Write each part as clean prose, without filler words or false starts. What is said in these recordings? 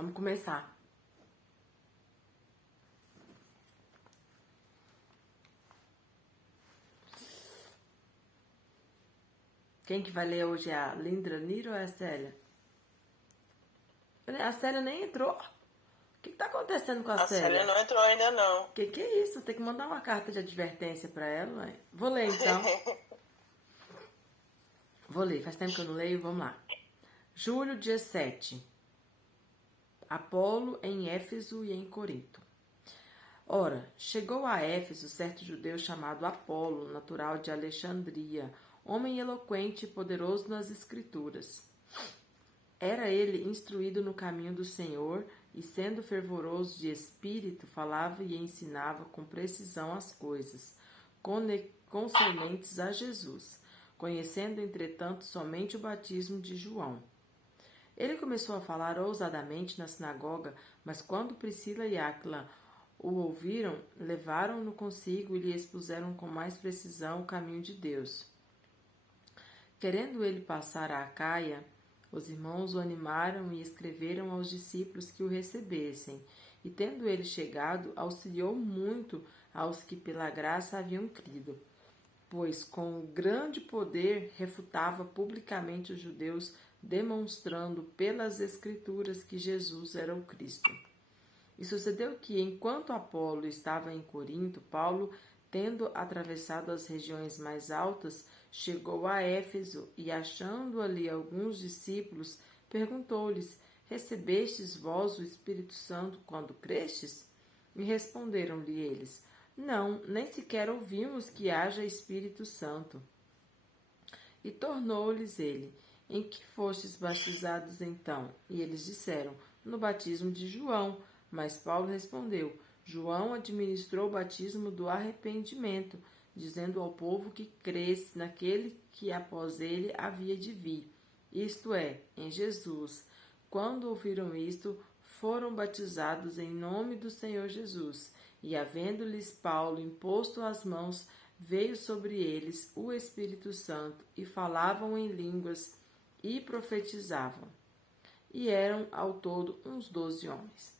Vamos começar. Quem que vai ler hoje é a Lindra Niro ou é a Célia? A Célia nem entrou. O que tá acontecendo com a Célia? A Célia não entrou ainda não. Que é isso? Tem que mandar uma carta de advertência pra ela, ué. Vou ler então. Vou ler, faz tempo que eu não leio, vamos lá. Julho, dia 7. Apolo em Éfeso e em Corinto. Ora, chegou a Éfeso certo judeu chamado Apolo, natural de Alexandria, homem eloquente e poderoso nas escrituras. Era ele instruído no caminho do Senhor e, sendo fervoroso de espírito, falava e ensinava com precisão as coisas concernentes a Jesus, conhecendo, entretanto, somente o batismo de João. Ele começou a falar ousadamente na sinagoga, mas quando Priscila e Áquila o ouviram, levaram-no consigo e lhe expuseram com mais precisão o caminho de Deus. Querendo ele passar a Acaia, os irmãos o animaram e escreveram aos discípulos que o recebessem. E tendo ele chegado, auxiliou muito aos que pela graça haviam crido, pois com grande poder refutava publicamente os judeus, demonstrando pelas Escrituras que Jesus era o Cristo. E sucedeu que, enquanto Apolo estava em Corinto, Paulo, tendo atravessado as regiões mais altas, chegou a Éfeso e, achando ali alguns discípulos, perguntou-lhes: Recebestes vós o Espírito Santo quando crestes? E responderam-lhe eles: Não, nem sequer ouvimos que haja Espírito Santo. E tornou-lhes ele: Em que fostes batizados então? E eles disseram: No batismo de João. Mas Paulo respondeu: João administrou o batismo do arrependimento, dizendo ao povo que cresce naquele que após ele havia de vir, isto é, em Jesus. Quando ouviram isto, foram batizados em nome do Senhor Jesus. E havendo-lhes Paulo imposto as mãos, veio sobre eles o Espírito Santo, e falavam em línguas e profetizavam. E eram ao todo uns 12 homens.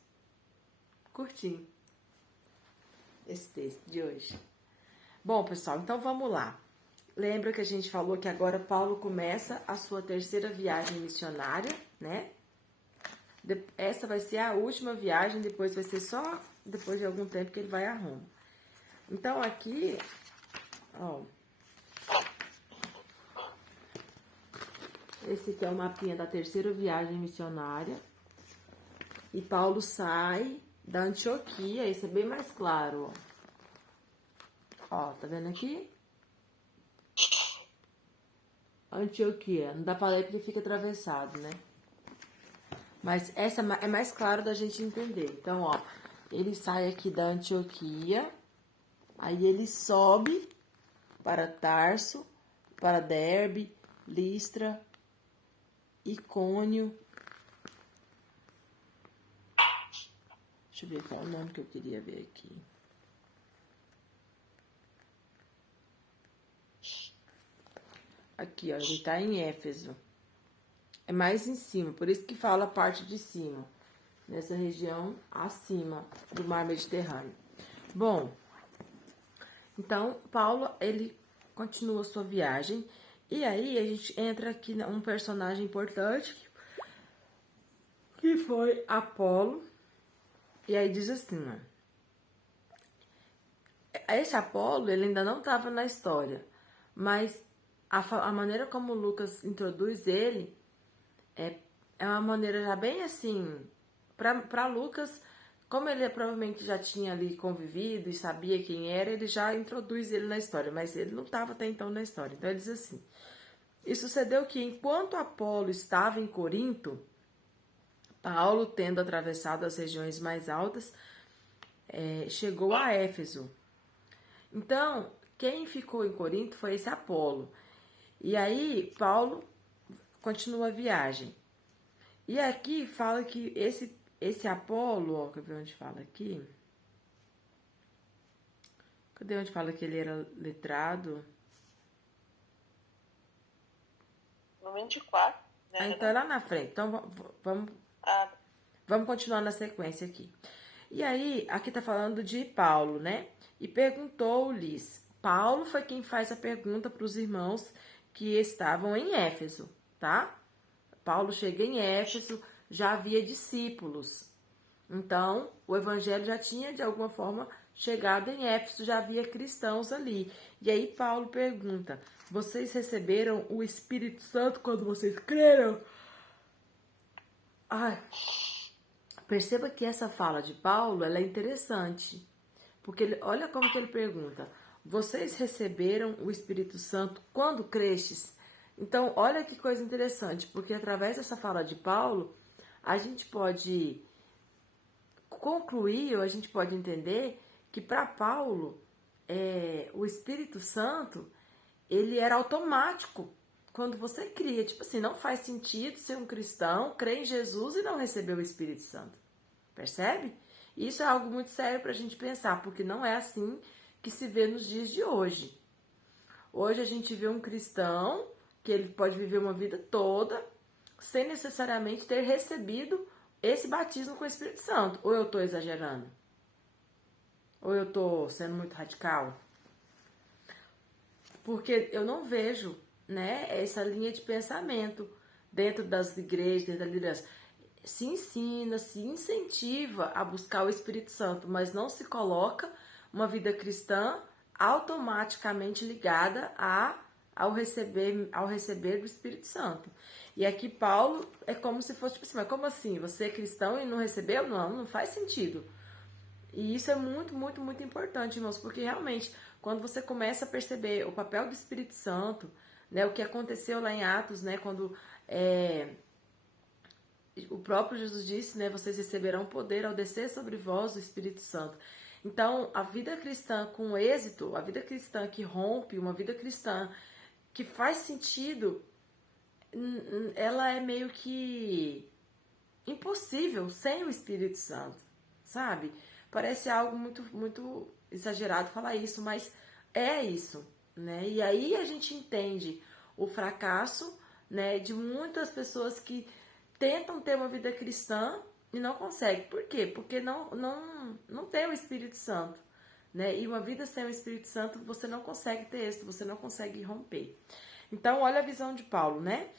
Curtinho esse texto de hoje. Bom, pessoal, então vamos lá. Lembra que a gente falou que agora Paulo começa a sua terceira viagem missionária, né? Essa vai ser a última viagem, depois vai ser só depois de algum tempo que ele vai a Roma. Então aqui, ó, esse aqui é o mapinha da terceira viagem missionária. E Paulo sai da Antioquia, isso é bem mais claro, ó, tá vendo aqui? Antioquia, não dá pra ler porque fica atravessado, né? Mas essa é mais claro da gente entender. Então, ó, ele sai aqui da Antioquia, aí ele sobe para Tarso, para Derbe, Listra, Icônio. Deixa eu ver qual é o nome que eu queria ver aqui. Aqui, ó, ele tá em Éfeso. É mais em cima, por isso que fala a parte de cima. Nessa região acima do mar Mediterrâneo. Bom, então, Paulo, ele continua sua viagem. E aí, a gente entra aqui num personagem importante, que foi Apolo. E aí diz assim, ó. Esse Apolo, ele ainda não estava na história. Mas a maneira como Lucas introduz ele é uma maneira já bem assim... Para Lucas, como ele provavelmente já tinha ali convivido e sabia quem era, ele já introduz ele na história, mas ele não estava até então na história. Então ele diz assim: E sucedeu que, enquanto Apolo estava em Corinto, Paulo, tendo atravessado as regiões mais altas, chegou a Éfeso. Então, quem ficou em Corinto foi esse Apolo. E aí, Paulo continua a viagem. E aqui fala que esse Apolo, ó, quer ver onde fala aqui? Cadê onde fala que ele era letrado? No 24, né? Então é lá na frente. Então vamos Vamos continuar na sequência aqui. E aí, aqui tá falando de Paulo, né? E perguntou-lhes. Paulo foi quem faz a pergunta para os irmãos que estavam em Éfeso, tá? Paulo chega em Éfeso, já havia discípulos. Então, o evangelho já tinha, de alguma forma, chegado em Éfeso, já havia cristãos ali. E aí Paulo pergunta, vocês receberam o Espírito Santo quando vocês creram? Ai, perceba que essa fala de Paulo, ela é interessante. Porque olha como que ele pergunta, vocês receberam o Espírito Santo quando crestes? Então, olha que coisa interessante, porque através dessa fala de Paulo, a gente pode concluir, ou a gente pode entender que para Paulo, o Espírito Santo, ele era automático quando você cria. Tipo assim, não faz sentido ser um cristão, crer em Jesus e não receber o Espírito Santo. Percebe? Isso é algo muito sério para a gente pensar, porque não é assim que se vê nos dias de hoje. Hoje a gente vê um cristão que ele pode viver uma vida toda sem necessariamente ter recebido esse batismo com o Espírito Santo. Ou eu estou exagerando? Ou eu estou sendo muito radical? Porque eu não vejo, né, essa linha de pensamento dentro das igrejas, dentro da liderança. Se ensina, se incentiva a buscar o Espírito Santo, mas não se coloca uma vida cristã automaticamente ligada ao receber do Espírito Santo. E aqui Paulo é como se fosse tipo assim, mas como assim? Você é cristão e não recebeu? Não faz sentido. E isso é muito, muito, muito importante, irmãos, porque realmente, quando você começa a perceber o papel do Espírito Santo, né, o que aconteceu lá em Atos, né, quando o próprio Jesus disse, né, vocês receberão poder ao descer sobre vós o Espírito Santo. Então, a vida cristã com êxito, a vida cristã que rompe, uma vida cristã que faz sentido, ela é meio que impossível sem o Espírito Santo, sabe? Parece algo muito, muito exagerado falar isso, mas é isso, né? E aí a gente entende o fracasso, né, de muitas pessoas que tentam ter uma vida cristã e não conseguem. Por quê? Porque não tem o Espírito Santo, né? E uma vida sem o Espírito Santo, você não consegue ter êxito, você não consegue romper. Então, olha a visão de Paulo, né?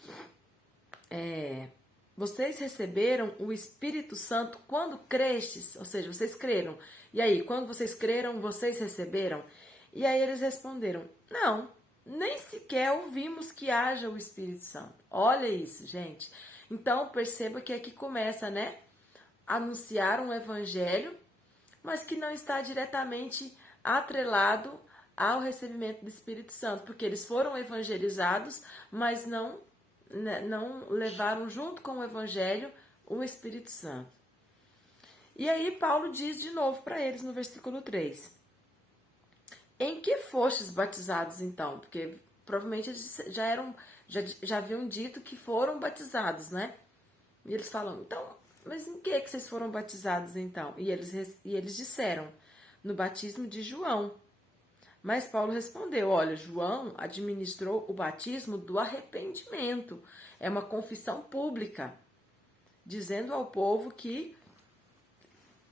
Vocês receberam o Espírito Santo quando crestes, ou seja, vocês creram. E aí, quando vocês creram, vocês receberam? E aí eles responderam, não, nem sequer ouvimos que haja o Espírito Santo. Olha isso, gente. Então, perceba que aqui começa, né? Anunciar um evangelho, mas que não está diretamente atrelado ao recebimento do Espírito Santo, porque eles foram evangelizados, mas não levaram junto com o evangelho o Espírito Santo. E aí Paulo diz de novo para eles no versículo 3. Em que fostes batizados então? Porque provavelmente eles já haviam dito que foram batizados, né? E eles falam, então, mas em que vocês foram batizados então? E eles disseram, no batismo de João. Mas Paulo respondeu, olha, João administrou o batismo do arrependimento. É uma confissão pública, dizendo ao povo que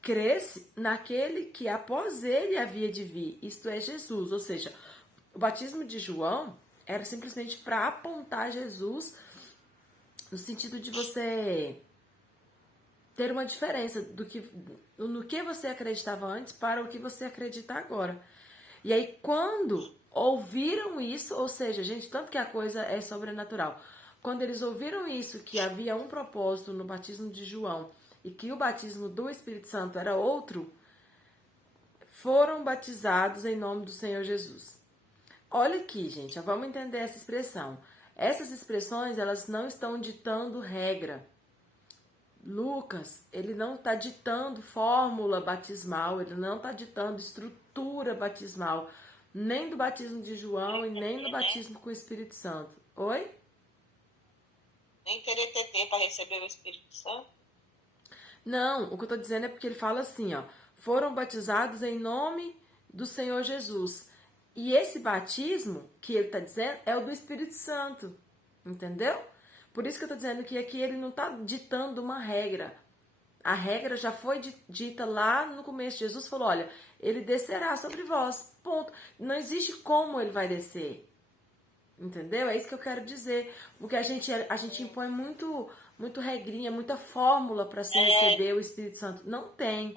cresce naquele que após ele havia de vir, isto é, Jesus. Ou seja, o batismo de João era simplesmente para apontar Jesus no sentido de você ter uma diferença no que você acreditava antes para o que você acredita agora. E aí, quando ouviram isso, ou seja, gente, tanto que a coisa é sobrenatural, quando eles ouviram isso, que havia um propósito no batismo de João e que o batismo do Espírito Santo era outro, foram batizados em nome do Senhor Jesus. Olha aqui, gente, vamos entender essa expressão. Essas expressões, elas não estão ditando regra. Lucas, ele não está ditando fórmula batismal, ele não está ditando estrutura batismal, nem do batismo de João e nem do batismo com o Espírito Santo. Oi? Nem querer ter tempo para receber o Espírito Santo? Não, o que eu estou dizendo é porque ele fala assim, ó, foram batizados em nome do Senhor Jesus. E esse batismo que ele está dizendo é o do Espírito Santo, entendeu? Por isso que eu estou dizendo que aqui ele não está ditando uma regra. A regra já foi dita lá no começo. Jesus falou, olha, ele descerá sobre vós, ponto. Não existe como ele vai descer. Entendeu? É isso que eu quero dizer. Porque a gente impõe muito regrinha, muita fórmula para se receber o Espírito Santo. Não tem.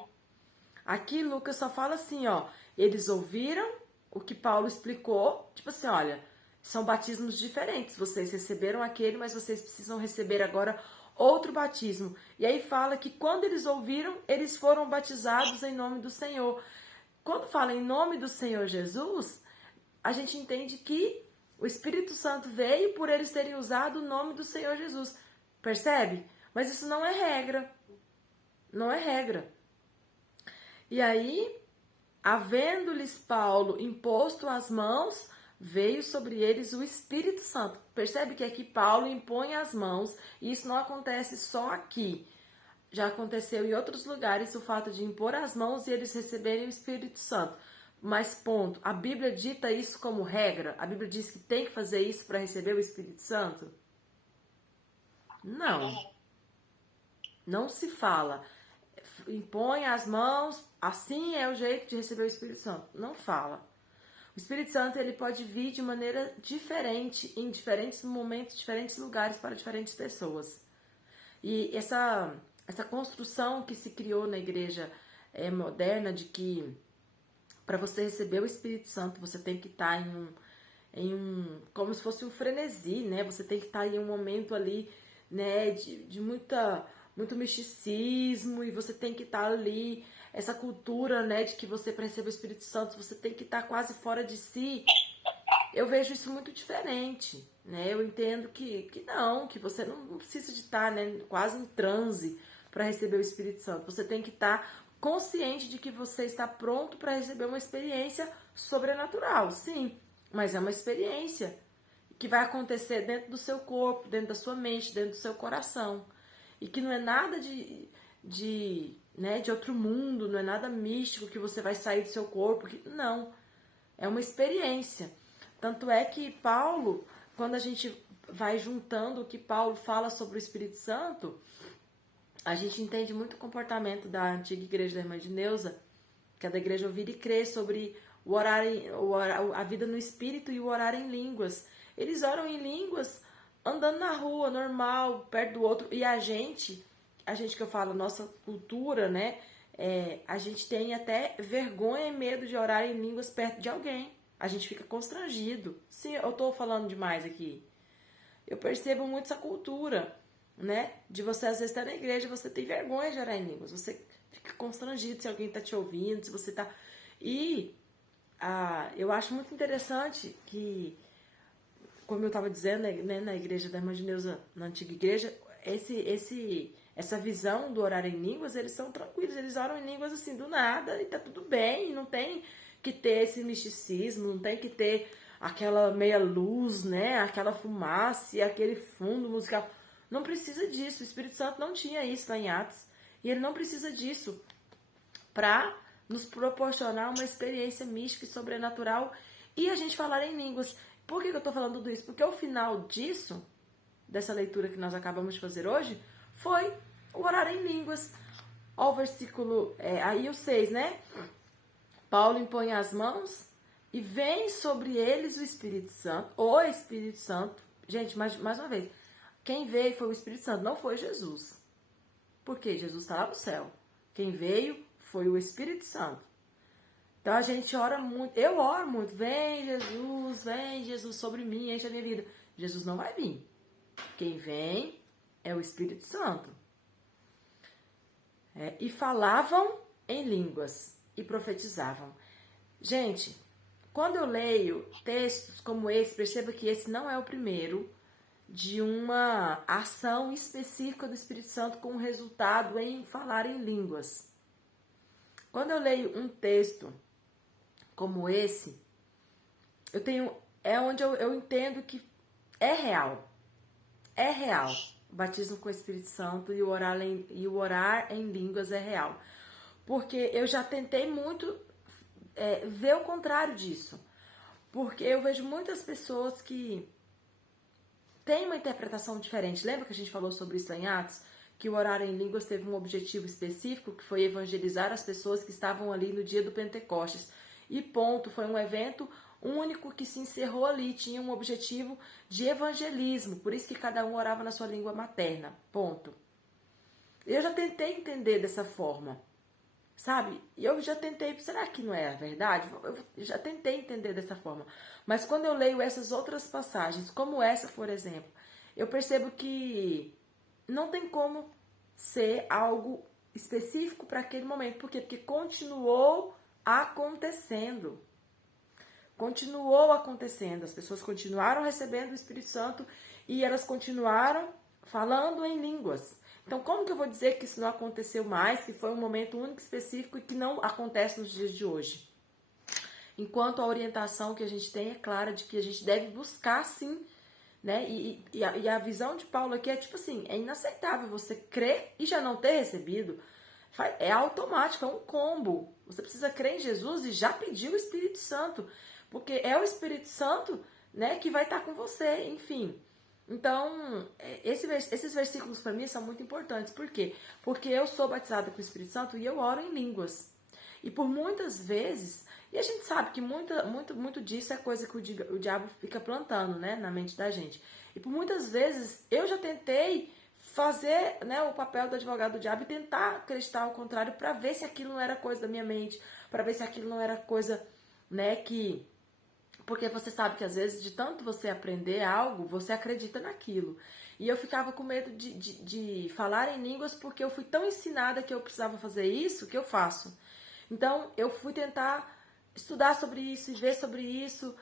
Aqui Lucas só fala assim, ó. Eles ouviram o que Paulo explicou. Tipo assim, olha, são batismos diferentes. Vocês receberam aquele, mas vocês precisam receber agora outro batismo. E aí fala que quando eles ouviram, eles foram batizados em nome do Senhor. Quando fala em nome do Senhor Jesus, a gente entende que o Espírito Santo veio por eles terem usado o nome do Senhor Jesus. Percebe? Mas isso não é regra. Não é regra. E aí, havendo-lhes Paulo imposto as mãos, veio sobre eles o Espírito Santo. Percebe que aqui Paulo impõe as mãos, e isso não acontece só aqui. Já aconteceu em outros lugares o fato de impor as mãos e eles receberem o Espírito Santo. Mas ponto, a Bíblia dita isso como regra? A Bíblia diz que tem que fazer isso para receber o Espírito Santo? Não. Não se fala. Impõe as mãos, assim é o jeito de receber o Espírito Santo. Não fala. O Espírito Santo ele pode vir de maneira diferente, em diferentes momentos, diferentes lugares, para diferentes pessoas. E essa construção que se criou na igreja moderna de que para você receber o Espírito Santo você tem que estar em um como se fosse um frenesi, né? Você tem que estar em um momento ali, né, de muito misticismo, e você tem que estar ali, essa cultura, né, de que você, para receber o Espírito Santo, você tem que estar quase fora de si. Eu vejo isso muito diferente, né? Eu entendo que não, que você não precisa de estar, né, quase em transe para receber o Espírito Santo. Você tem que estar consciente de que você está pronto para receber uma experiência sobrenatural, sim, mas é uma experiência que vai acontecer dentro do seu corpo, dentro da sua mente, dentro do seu coração. E que não é nada de outro mundo, não é nada místico que você vai sair do seu corpo. Não, é uma experiência. Tanto é que Paulo, quando a gente vai juntando o que Paulo fala sobre o Espírito Santo, a gente entende muito o comportamento da antiga igreja da Irmã de Neuza, que é da igreja Ouvir e Crer, sobre a vida no Espírito e o orar em línguas. Eles oram em línguas andando na rua, normal, perto do outro. E a gente que eu falo, nossa cultura, né? A gente tem até vergonha e medo de orar em línguas perto de alguém. A gente fica constrangido. Sim, eu tô falando demais aqui. Eu percebo muito essa cultura, né? De você, às vezes, estar na igreja, você tem vergonha de orar em línguas. Você fica constrangido se alguém tá te ouvindo, se você tá... E eu acho muito interessante que, como eu estava dizendo, né, na igreja da Irmã de Neuza, na antiga igreja, essa visão do orar em línguas, eles são tranquilos, eles oram em línguas assim, do nada, e tá tudo bem, não tem que ter esse misticismo, não tem que ter aquela meia luz, né, aquela fumaça e aquele fundo musical. Não precisa disso, o Espírito Santo não tinha isso lá em Atos, e ele não precisa disso para nos proporcionar uma experiência mística e sobrenatural e a gente falar em línguas. Por que eu estou falando tudo isso? Porque o final disso, dessa leitura que nós acabamos de fazer hoje, foi o orar em línguas. Ó, o versículo, aí o 6, né? Paulo impõe as mãos e vem sobre eles o Espírito Santo. O Espírito Santo. Gente, mais uma vez. Quem veio foi o Espírito Santo, não foi Jesus. Por quê? Jesus está lá no céu. Quem veio foi o Espírito Santo. Então a gente ora muito, eu oro muito, vem Jesus sobre mim, enche a minha vida. Jesus não vai vir. Quem vem é o Espírito Santo. E falavam em línguas e profetizavam. Gente, quando eu leio textos como esse, perceba que esse não é o primeiro de uma ação específica do Espírito Santo com resultado em falar em línguas. Quando eu leio um texto como esse, é onde eu entendo que é real. É real. O batismo com o Espírito Santo e o orar em línguas é real. Porque eu já tentei muito ver o contrário disso. Porque eu vejo muitas pessoas que têm uma interpretação diferente. Lembra que a gente falou sobre isso lá em Atos? que o orar em línguas teve um objetivo específico, que foi evangelizar as pessoas que estavam ali no dia do Pentecostes. E ponto, foi um evento único que se encerrou ali, tinha um objetivo de evangelismo, por isso que cada um orava na sua língua materna, ponto. Eu já tentei entender dessa forma, sabe? E eu já tentei, será que não é a verdade? Eu já tentei entender dessa forma, mas quando eu leio essas outras passagens, como essa, por exemplo, eu percebo que não tem como ser algo específico para aquele momento. Por quê? Porque continuou acontecendo. Continuou acontecendo. As pessoas continuaram recebendo o Espírito Santo e elas continuaram falando em línguas. Então, como que eu vou dizer que isso não aconteceu mais, que foi um momento único, específico e que não acontece nos dias de hoje? Enquanto a orientação que a gente tem é clara de que a gente deve buscar, sim, né? E a visão de Paulo aqui é tipo assim, é inaceitável você crer e já não ter recebido. É automático, é um combo. Você precisa crer em Jesus e já pedir o Espírito Santo, porque é o Espírito Santo, né, que vai estar com você, enfim. Então, esses versículos para mim são muito importantes. Por quê? Porque eu sou batizada com o Espírito Santo e eu oro em línguas. E por muitas vezes, e a gente sabe que muito disso é coisa que o diabo fica plantando, né, na mente da gente. E por muitas vezes eu já tentei fazer, né, o papel do advogado do diabo e tentar acreditar ao contrário para ver se aquilo não era coisa da minha mente, para ver se aquilo não era coisa, né, que... Porque você sabe que às vezes de tanto você aprender algo, você acredita naquilo. E eu ficava com medo de falar em línguas porque eu fui tão ensinada que eu precisava fazer isso que eu faço. Então, eu fui tentar estudar sobre isso e ver sobre isso.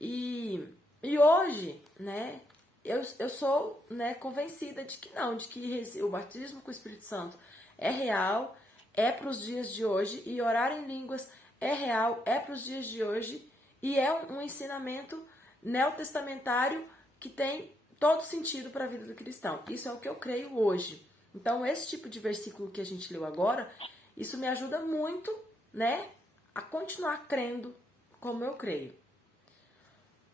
E hoje, né, eu sou, né, convencida de que não, de que o batismo com o Espírito Santo é real, é para os dias de hoje. E orar em línguas é real, é para os dias de hoje. E é um ensinamento neotestamentário que tem todo sentido para a vida do cristão. Isso é o que eu creio hoje. Então, esse tipo de versículo que a gente leu agora, isso me ajuda muito, né, a continuar crendo como eu creio.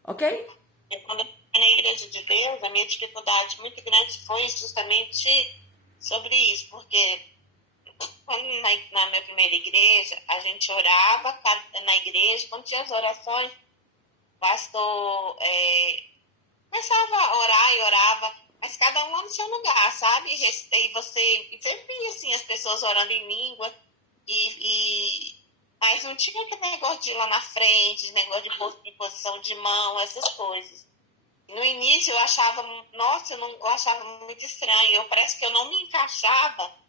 Ok? Quando eu fui na Igreja de Deus, a minha dificuldade muito grande foi justamente sobre isso, porque quando na minha primeira igreja, a gente orava na igreja, quando tinha as orações, o pastor começava a orar e orava, mas cada um lá no seu lugar, sabe? E você sempre via assim, as pessoas orando em língua, mas não tinha aquele negócio de ir lá na frente, negócio de posição de mão, essas coisas. No início eu achava, nossa, eu achava muito estranho, parece que eu não me encaixava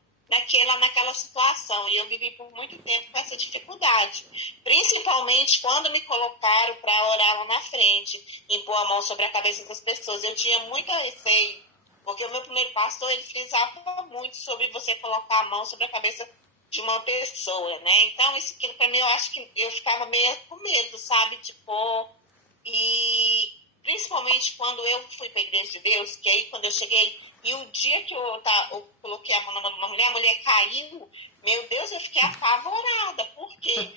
naquela situação, e eu vivi por muito tempo com essa dificuldade, principalmente quando me colocaram para orar lá na frente, impor a mão sobre a cabeça das pessoas. Eu tinha muito receio, porque o meu primeiro pastor, ele frisava muito sobre você colocar a mão sobre a cabeça de uma pessoa, né? Então, isso aqui para mim, eu acho que eu ficava meio com medo, sabe? Tipo, e principalmente quando eu fui para a Igreja de Deus, que aí quando eu cheguei, e o dia que eu coloquei a mão numa mulher, a mulher caiu, meu Deus, eu fiquei apavorada, porque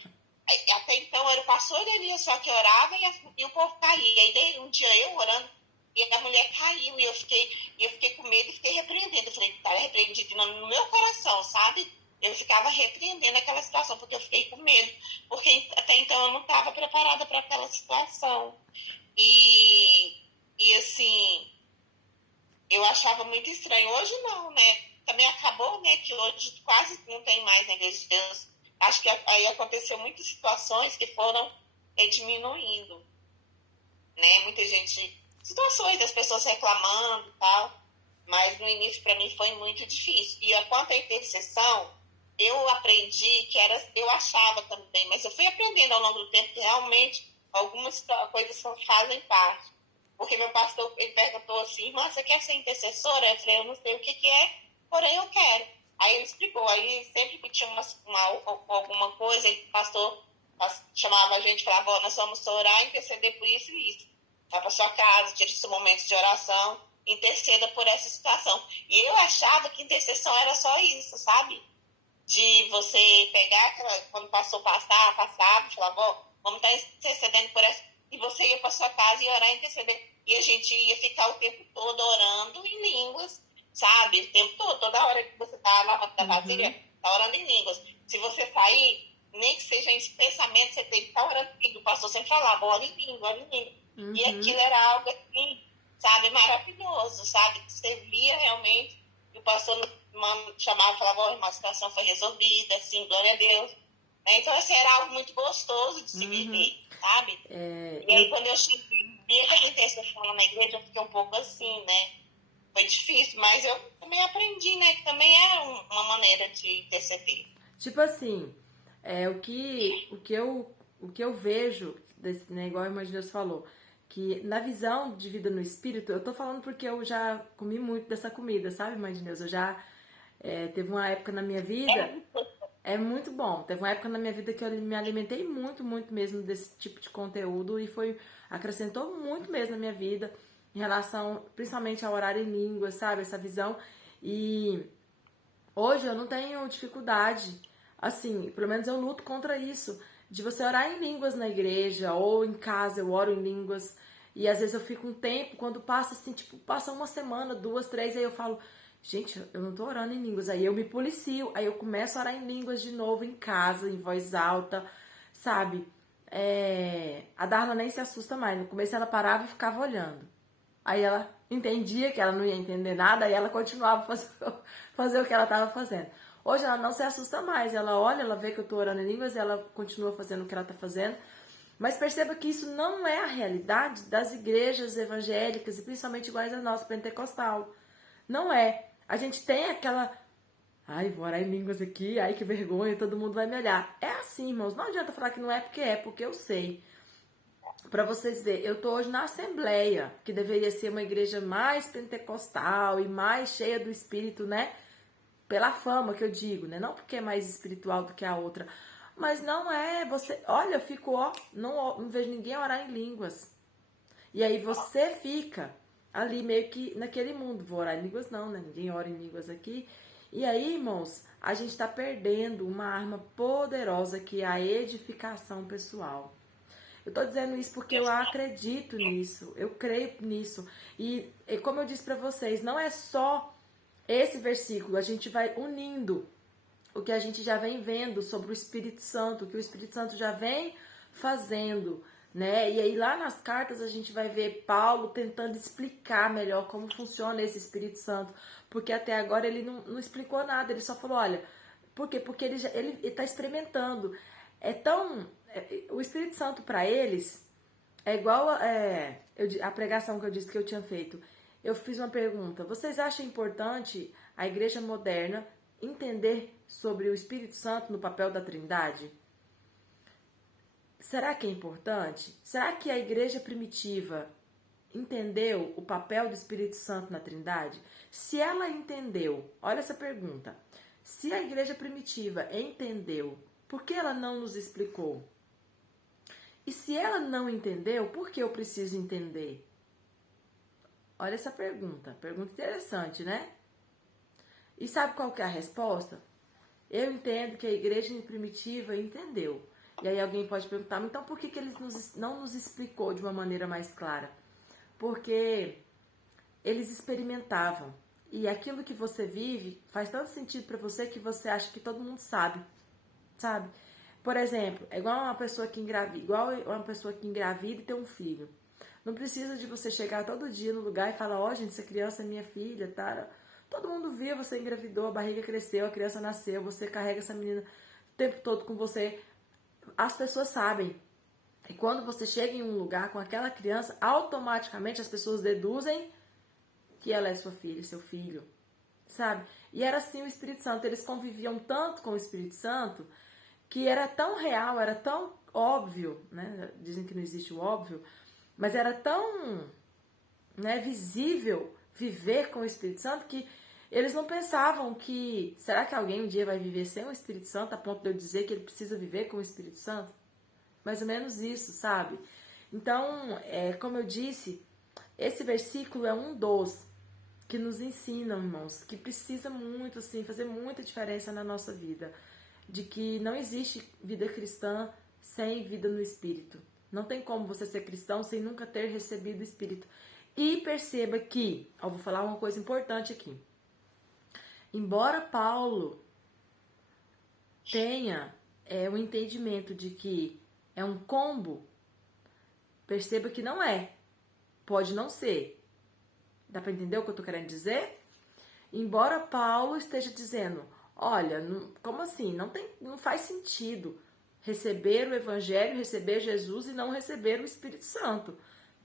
até então era o pastor Elias só que orava e o povo caía. E daí um dia eu orando, e a mulher caiu, e eu fiquei com medo e fiquei repreendendo. Eu falei, tá repreendido no meu coração, sabe? Eu ficava repreendendo aquela situação, porque eu fiquei com medo, porque até então eu não estava preparada para aquela situação. E assim, eu achava muito estranho. Hoje não, né? Também acabou, né? Que hoje quase não tem mais na Igreja de Deus. Acho que aí aconteceu muitas situações que foram diminuindo, né? Muita gente... Situações das pessoas reclamando e tal. Mas no início, para mim, foi muito difícil. E quanto à intercessão, eu aprendi que eu achava também, mas eu fui aprendendo ao longo do tempo que realmente algumas coisas fazem parte. Porque meu pastor, ele perguntou assim, irmã, você quer ser intercessora? Eu falei, eu não sei o que é, porém eu quero. Aí ele explicou, aí sempre que tinha alguma coisa, o pastor chamava a gente e falava, nós vamos orar e interceder por isso e isso. Vai para sua casa, tira esse momento de oração, interceda por essa situação. E eu achava que intercessão era só isso, sabe? De você pegar, quando passava, falava, vamos estar intercedendo por essa... E você ia para sua casa e orar e interceder. E a gente ia ficar o tempo todo orando em línguas, sabe? O tempo todo, toda hora que você tá lavando a vasilha, tá orando em línguas. Se você sair, nem que seja em pensamento, você tem que estar orando em língua. O pastor sempre falava, ora em língua, ora em língua. E aquilo era algo assim, sabe, maravilhoso, sabe? Que você via realmente, e o pastor chamava e falava, irmã, a situação foi resolvida, assim, glória a Deus. Então, assim, era algo muito gostoso de se viver, sabe? E aí, quando eu cheguei, via que a intercessão lá na igreja, eu fiquei um pouco assim, né? Foi difícil, mas eu também aprendi, né? Que também é uma maneira de interceder. Tipo assim, o que eu vejo, desse, né, igual a irmã de Deus falou, que na visão de vida no espírito, eu tô falando porque eu já comi muito dessa comida, sabe, irmã de Deus? Eu já teve uma época na minha vida, é muito bom, teve uma época na minha vida que eu me alimentei muito, muito mesmo desse tipo de conteúdo e acrescentou muito mesmo na minha vida, em relação, principalmente ao orar em línguas, sabe, essa visão. E hoje eu não tenho dificuldade, assim, pelo menos eu luto contra isso, de você orar em línguas na igreja ou em casa, eu oro em línguas e às vezes eu fico um tempo, quando passa assim, tipo, passa uma semana, 2, 3, aí eu falo, gente, eu não tô orando em línguas, aí eu me policio, aí eu começo a orar em línguas de novo em casa, em voz alta, sabe? A Darla nem se assusta mais, no começo ela parava e ficava olhando. Aí ela entendia que ela não ia entender nada, aí ela continuava fazer o que ela estava fazendo. Hoje ela não se assusta mais, ela olha, ela vê que eu estou orando em línguas e ela continua fazendo o que ela está fazendo. Mas perceba que isso não é a realidade das igrejas evangélicas e principalmente iguais a nossa, pentecostal. Não é. A gente tem aquela... Ai, vou orar em línguas aqui, ai que vergonha, todo mundo vai me olhar. É assim, irmãos, não adianta falar que não é, porque eu sei. Para vocês verem, eu tô hoje na Assembleia, que deveria ser uma igreja mais pentecostal e mais cheia do Espírito, né? Pela fama que eu digo, né? Não porque é mais espiritual do que a outra, mas não é. Você, olha, eu fico, não vejo ninguém orar em línguas. E aí você fica ali meio que naquele mundo. Vou orar em línguas não, né? Ninguém ora em línguas aqui. E aí, irmãos, a gente está perdendo uma arma poderosa que é a edificação pessoal. Eu tô dizendo isso porque eu acredito nisso, eu creio nisso. E como eu disse para vocês, não é só esse versículo, a gente vai unindo o que a gente já vem vendo sobre o Espírito Santo, o que o Espírito Santo já vem fazendo, né? E aí lá nas cartas a gente vai ver Paulo tentando explicar melhor como funciona esse Espírito Santo, porque até agora ele não explicou nada, ele só falou, olha, por quê? Porque ele está experimentando. O Espírito Santo para eles é igual a pregação que eu disse que eu tinha feito. Eu fiz uma pergunta. Vocês acham importante a igreja moderna entender sobre o Espírito Santo no papel da Trindade? Será que é importante? Será que a igreja primitiva entendeu o papel do Espírito Santo na Trindade? Se ela entendeu, olha essa pergunta. Se a igreja primitiva entendeu, por que ela não nos explicou? E se ela não entendeu, por que eu preciso entender? Olha essa pergunta interessante, né? E sabe qual que é a resposta? Eu entendo que a igreja primitiva entendeu. E aí alguém pode perguntar, então por que ele não nos explicou de uma maneira mais clara? Porque eles experimentavam. E aquilo que você vive faz tanto sentido para você que você acha que todo mundo sabe. Sabe? Por exemplo, é igual uma pessoa que engravida e tem um filho. Não precisa de você chegar todo dia no lugar e falar, ó, gente, essa criança é minha filha, tá? Todo mundo vê, você engravidou, a barriga cresceu, a criança nasceu, você carrega essa menina o tempo todo com você. As pessoas sabem. E quando você chega em um lugar com aquela criança, automaticamente as pessoas deduzem que ela é sua filha, seu filho, sabe? E era assim o Espírito Santo. Eles conviviam tanto com o Espírito Santo que era tão real, era tão óbvio, né? Dizem que não existe o óbvio, mas era tão, né, visível viver com o Espírito Santo que eles não pensavam que, será que alguém um dia vai viver sem o Espírito Santo a ponto de eu dizer que ele precisa viver com o Espírito Santo? Mais ou menos isso, sabe? Então, como eu disse, esse versículo é um dos que nos ensinam, irmãos, que precisa muito, assim, fazer muita diferença na nossa vida. De que não existe vida cristã sem vida no Espírito. Não tem como você ser cristão sem nunca ter recebido o Espírito. E perceba que, vou falar uma coisa importante aqui. Embora Paulo tenha o entendimento de que é um combo, perceba que não é. Pode não ser. Dá para entender o que eu tô querendo dizer? Embora Paulo esteja dizendo, olha, como assim? Não faz sentido receber o Evangelho, receber Jesus e não receber o Espírito Santo.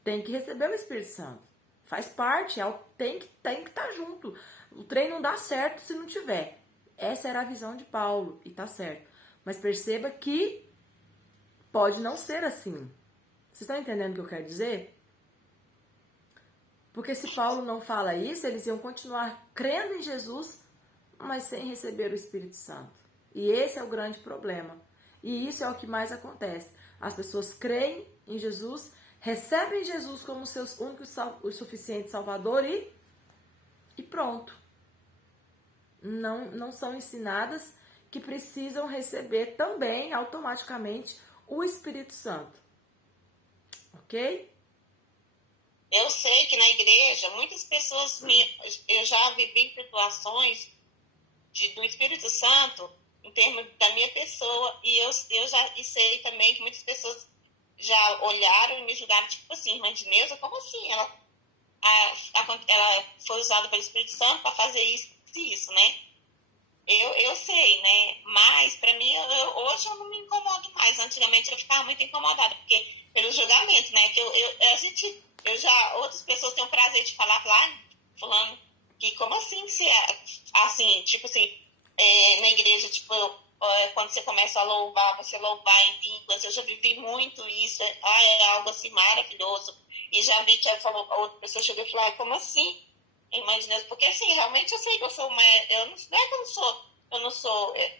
Tem que receber o Espírito Santo. Faz parte, tem que estar junto. O trem não dá certo se não tiver. Essa era a visão de Paulo, e tá certo. Mas perceba que pode não ser assim. Vocês estão entendendo o que eu quero dizer? Porque se Paulo não fala isso, eles iam continuar crendo em Jesus, mas sem receber o Espírito Santo. E esse é o grande problema. E isso é o que mais acontece. As pessoas creem em Jesus, recebem Jesus como seu único e suficiente Salvador e pronto. Não são ensinadas que precisam receber também, automaticamente, o Espírito Santo. Ok? Eu sei que na igreja, muitas pessoas, eu já vivi situações do Espírito Santo, em termos da minha pessoa, e eu já sei também que muitas pessoas já olharam e me julgaram, tipo assim, irmã de Neuza, como assim? Ela foi usada pelo Espírito Santo para fazer isso e isso, né? Eu sei, né? Mas, para mim, hoje eu não me incomodo mais. Antigamente eu ficava muito incomodada, porque pelo julgamento, né? Que outras pessoas têm o prazer de falar, fulano, que como assim, tipo assim, na igreja, tipo, quando você começa a louvar, você louvar em línguas, eu já vivi muito isso, é algo assim maravilhoso. E já vi que a outra pessoa chegou e falou, como assim? Imagina, porque assim, realmente eu sei que eu sou uma,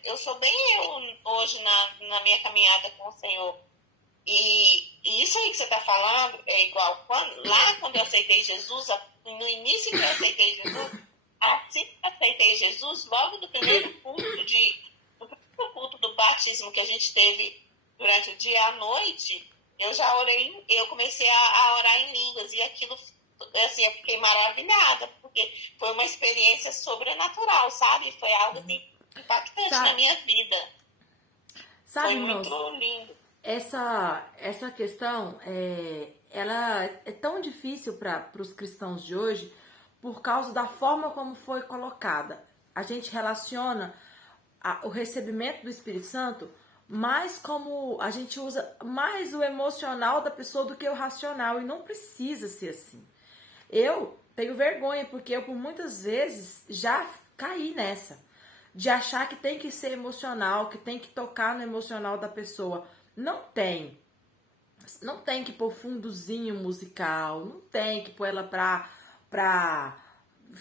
eu sou bem eu hoje na minha caminhada com o Senhor. E isso aí que você está falando é igual quando eu aceitei Jesus, no início que eu aceitei Jesus, assim que eu aceitei Jesus, logo do primeiro culto do batismo que a gente teve durante o dia à noite, eu comecei a orar em línguas, e aquilo, assim, eu fiquei maravilhada, porque foi uma experiência sobrenatural, sabe? Foi algo assim, impactante na minha vida. Sabe, foi irmãos, muito lindo. Essa questão ela é tão difícil para os cristãos de hoje por causa da forma como foi colocada. A gente relaciona o recebimento do Espírito Santo mais como a gente usa mais o emocional da pessoa do que o racional, e não precisa ser assim. Eu tenho vergonha porque eu por muitas vezes já caí nessa de achar que tem que ser emocional, que tem que tocar no emocional da pessoa. Não tem que pôr fundozinho musical, não tem que pôr ela pra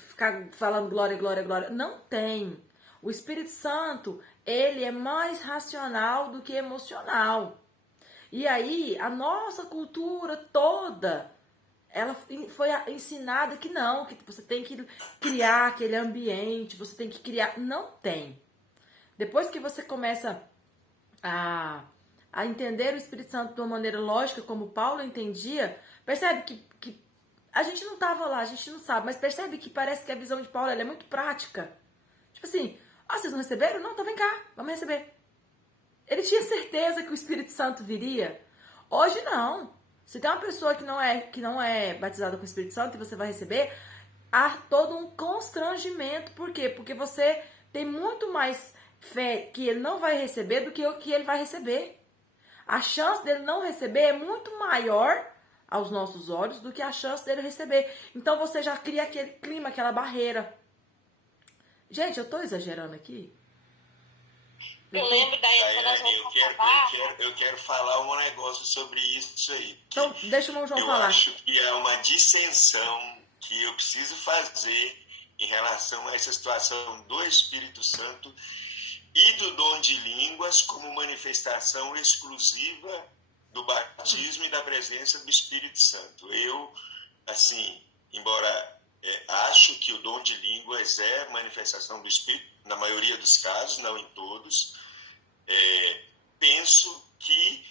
ficar falando glória, glória, glória. Não tem. O Espírito Santo, ele é mais racional do que emocional. E aí, a nossa cultura toda, ela foi ensinada que não, que você tem que criar aquele ambiente, você tem que criar. Não tem. Depois que você começa a entender o Espírito Santo de uma maneira lógica, como Paulo entendia, percebe que a gente não estava lá, a gente não sabe, mas percebe que parece que a visão de Paulo ela é muito prática. Tipo assim, vocês não receberam? Não, então vem cá, vamos receber. Ele tinha certeza que o Espírito Santo viria. Hoje não. Se tem uma pessoa que não é batizada com o Espírito Santo e você vai receber, há todo um constrangimento. Por quê? Porque você tem muito mais fé que ele não vai receber do que o que ele vai receber. A chance dele não receber é muito maior aos nossos olhos do que a chance dele receber. Então você já cria aquele clima, aquela barreira. Gente, eu tô exagerando aqui? Eu lembro daí quando nós vamos eu quero falar um negócio sobre isso aí. Então, deixa o João falar. Eu acho que é uma dissensão que eu preciso fazer em relação a essa situação do Espírito Santo e do dom de línguas como manifestação exclusiva do batismo e da presença do Espírito Santo. Eu, assim, embora acho que o dom de línguas é manifestação do Espírito, na maioria dos casos, não em todos, penso que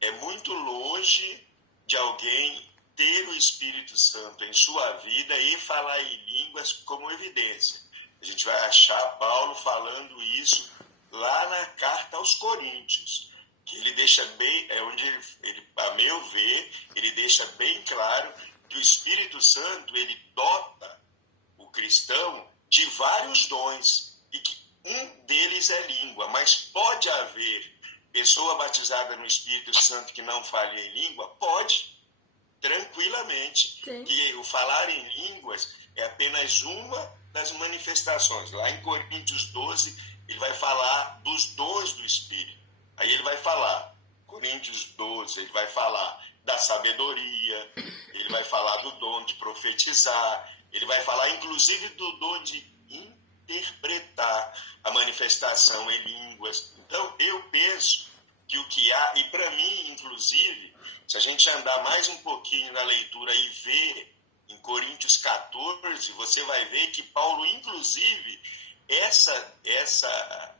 é muito longe de alguém ter o Espírito Santo em sua vida e falar em línguas como evidência. A gente vai achar Paulo falando isso lá na carta aos Coríntios, que ele deixa bem, a meu ver, ele deixa bem claro que o Espírito Santo, ele dota o cristão de vários dons, e que um deles é língua, mas pode haver pessoa batizada no Espírito Santo que não fale em língua? Pode, tranquilamente. Sim. Que o falar em línguas é apenas uma das manifestações. Lá em Coríntios 12, ele vai falar dos dons do Espírito. Aí ele vai falar, Coríntios 12, ele vai falar da sabedoria, ele vai falar do dom de profetizar, ele vai falar inclusive do dom de interpretar a manifestação em línguas. Então, eu penso que o que há, e para mim, inclusive, se a gente andar mais um pouquinho na leitura e ver em Coríntios 14, você vai ver que Paulo, inclusive, essa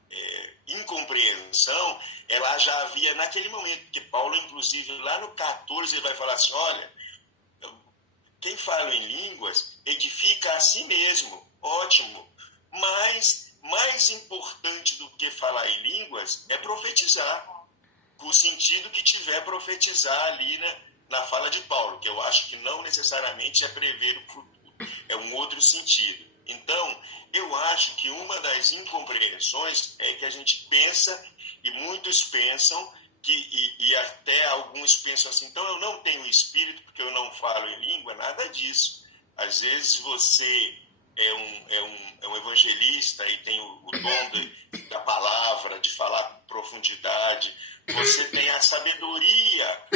incompreensão, ela já havia naquele momento, porque Paulo, inclusive, lá no 14, ele vai falar assim, olha, quem fala em línguas edifica a si mesmo, ótimo, mas mais importante do que falar em línguas é profetizar, com o sentido que tiver profetizar ali na fala de Paulo, que eu acho que não necessariamente é prever o futuro, é um outro sentido. Então, eu acho que uma das incompreensões é que a gente pensa, e muitos pensam, e até alguns pensam assim, então eu não tenho espírito porque eu não falo em língua, nada disso. Às vezes você é um evangelista e tem o dom da palavra, de falar com profundidade, você tem a sabedoria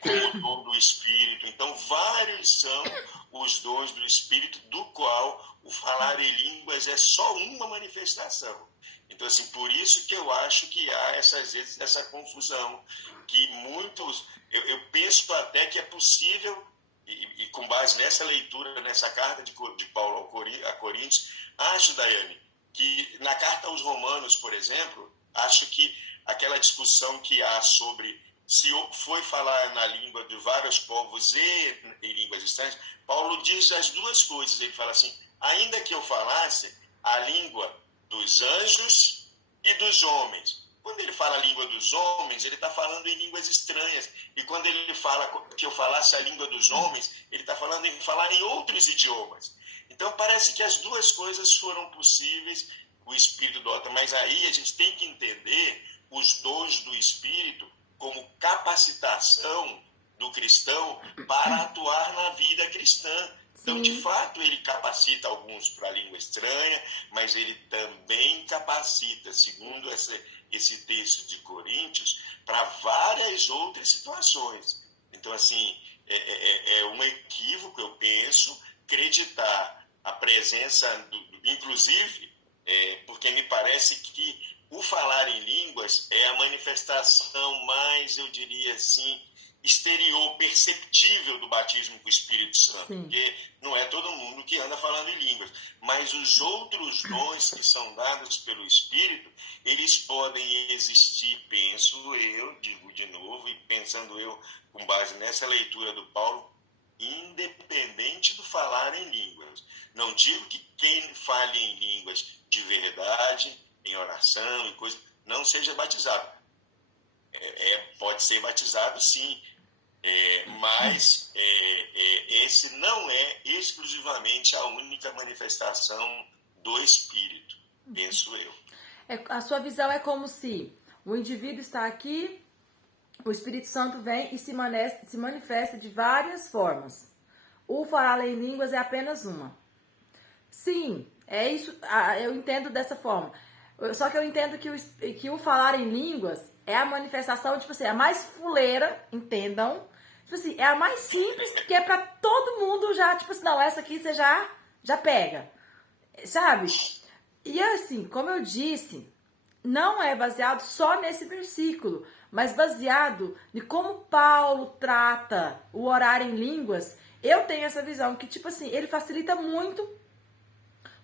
como o dom do Espírito. Então, vários são os dons do Espírito, do qual o falar em línguas é só uma manifestação. Então, assim, por isso que eu acho que há essa confusão, que muitos, eu penso até que é possível, e com base nessa leitura, nessa carta de Paulo a Coríntios, acho, Daiane, que na carta aos Romanos, por exemplo, acho que aquela discussão que há sobre se foi falar na língua de vários povos e em línguas estranhas, Paulo diz as duas coisas. Ele fala assim, ainda que eu falasse a língua dos anjos e dos homens. Quando ele fala a língua dos homens, ele está falando em línguas estranhas. E quando ele fala que eu falasse a língua dos homens, ele está falando em falar em outros idiomas. Então parece que as duas coisas foram possíveis, o Espírito dota, mas aí a gente tem que entender os dons do Espírito como capacitação do cristão para atuar na vida cristã. Então, de fato, ele capacita alguns para a língua estranha, mas ele também capacita, segundo esse texto de Coríntios, para várias outras situações. Então, assim, é um equívoco, eu penso, acreditar a presença, inclusive, porque me parece que o falar em línguas é a manifestação mais, eu diria assim, exterior, perceptível do batismo com o Espírito Santo. Sim. Porque não é todo mundo que anda falando em línguas. Mas os outros dons que são dados pelo Espírito, eles podem existir, penso eu, digo de novo, e pensando eu com base nessa leitura do Paulo, independente do falar em línguas. Não digo que quem fale em línguas de verdade, em oração e coisa, não seja batizado. Pode ser batizado, sim, mas esse não é exclusivamente a única manifestação do Espírito, penso eu. A sua visão é como se o indivíduo está aqui, o Espírito Santo vem e se manifesta de várias formas. O falar em línguas é apenas uma. Sim, é isso, eu entendo dessa forma. Só que eu entendo que o falar em línguas é a manifestação, tipo assim, a mais fuleira, entendam? Tipo assim, é a mais simples, que é pra todo mundo já, tipo assim, não, essa aqui você já pega, sabe? E assim, como eu disse, não é baseado só nesse versículo, mas baseado em como Paulo trata o orar em línguas. Eu tenho essa visão que, tipo assim, ele facilita muito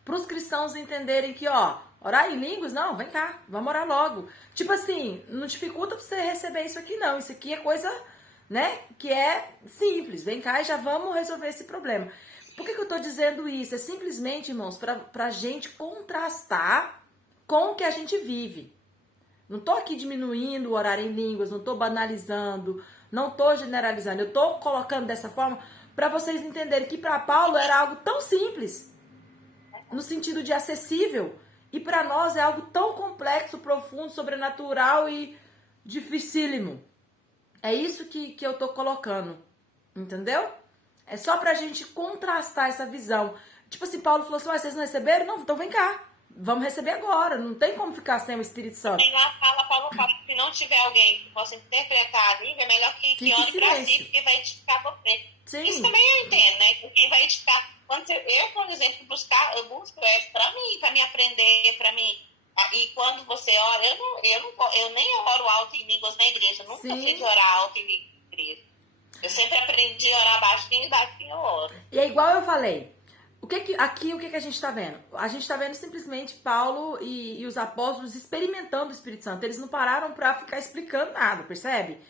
pros cristãos entenderem que, ó, orar em línguas, não, vem cá, vamos orar logo. Tipo assim, não dificulta pra você receber isso aqui, não. Isso aqui é coisa, né, que é simples. Vem cá e já vamos resolver esse problema. Por que eu estou dizendo isso? É simplesmente, irmãos, para a gente contrastar com o que a gente vive. Não estou aqui diminuindo o horário em línguas, não estou banalizando, não estou generalizando. Eu estou colocando dessa forma para vocês entenderem que para Paulo era algo tão simples, no sentido de acessível, e para nós é algo tão complexo, profundo, sobrenatural e dificílimo. É isso que eu estou colocando, entendeu? É só pra gente contrastar essa visão. Tipo assim, Paulo falou assim, vocês não receberam? Não, então vem cá. Vamos receber agora. Não tem como ficar sem o Espírito Santo. Tem lá, Paulo fala, se não tiver alguém que possa interpretar a língua, é melhor que ore pra si, porque vai edificar você. Sim. Isso também eu entendo, né? Porque vai edificar. Eu, por exemplo, eu busco pra mim, pra me aprender, pra mim. E quando você ora, eu nem oro alto em línguas na igreja. Eu nunca fiz orar alto em línguas na igreja. Eu sempre aprendi a orar baixinho e baixinho eu oro. E é igual eu falei. O que a gente está vendo? A gente está vendo simplesmente Paulo e os apóstolos experimentando o Espírito Santo. Eles não pararam para ficar explicando nada, percebe?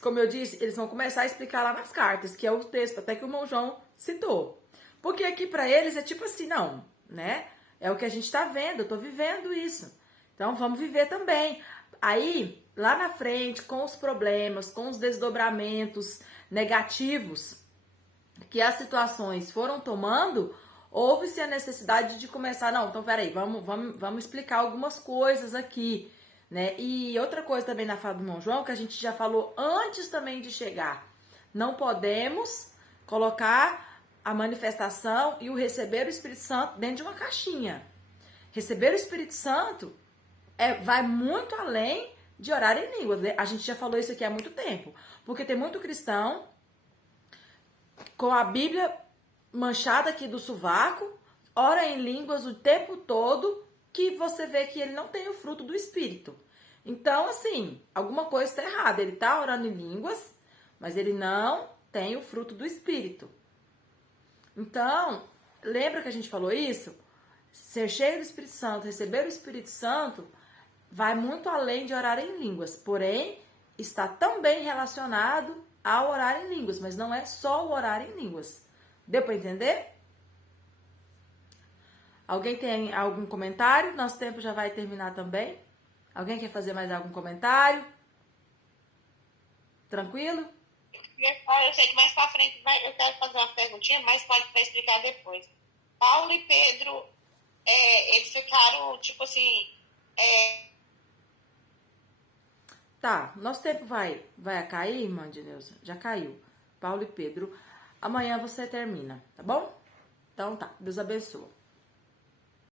Como eu disse, eles vão começar a explicar lá nas cartas, que é o texto até que o irmão João citou. Porque aqui para eles é tipo assim, não, né? É o que a gente está vendo, eu tô vivendo isso. Então vamos viver também. Aí, lá na frente, com os problemas, com os desdobramentos negativos que as situações foram tomando, houve-se a necessidade de começar, não, então peraí, vamos explicar algumas coisas aqui, né? E outra coisa também na fala do irmão João, que a gente já falou antes também de chegar, não podemos colocar a manifestação e o receber o Espírito Santo dentro de uma caixinha. Receber o Espírito Santo vai muito além de orar em línguas. A gente já falou isso aqui há muito tempo. Porque tem muito cristão com a Bíblia manchada aqui do sovaco, ora em línguas o tempo todo, que você vê que ele não tem o fruto do Espírito. Então, assim, alguma coisa está errada. Ele está orando em línguas, mas ele não tem o fruto do Espírito. Então, lembra que a gente falou isso? Ser cheio do Espírito Santo, receber o Espírito Santo, vai muito além de orar em línguas. Porém, está também relacionado ao orar em línguas, mas não é só o orar em línguas. Deu para entender? Alguém tem algum comentário? Nosso tempo já vai terminar também. Alguém quer fazer mais algum comentário? Tranquilo? Eu sei que mais pra frente eu quero fazer uma perguntinha, mas pode explicar depois. Paulo e Pedro, eles ficaram, tipo assim... Tá, nosso tempo vai cair, irmã de Neuza? Já caiu. Paulo e Pedro. Amanhã você termina, tá bom? Então tá, Deus abençoe.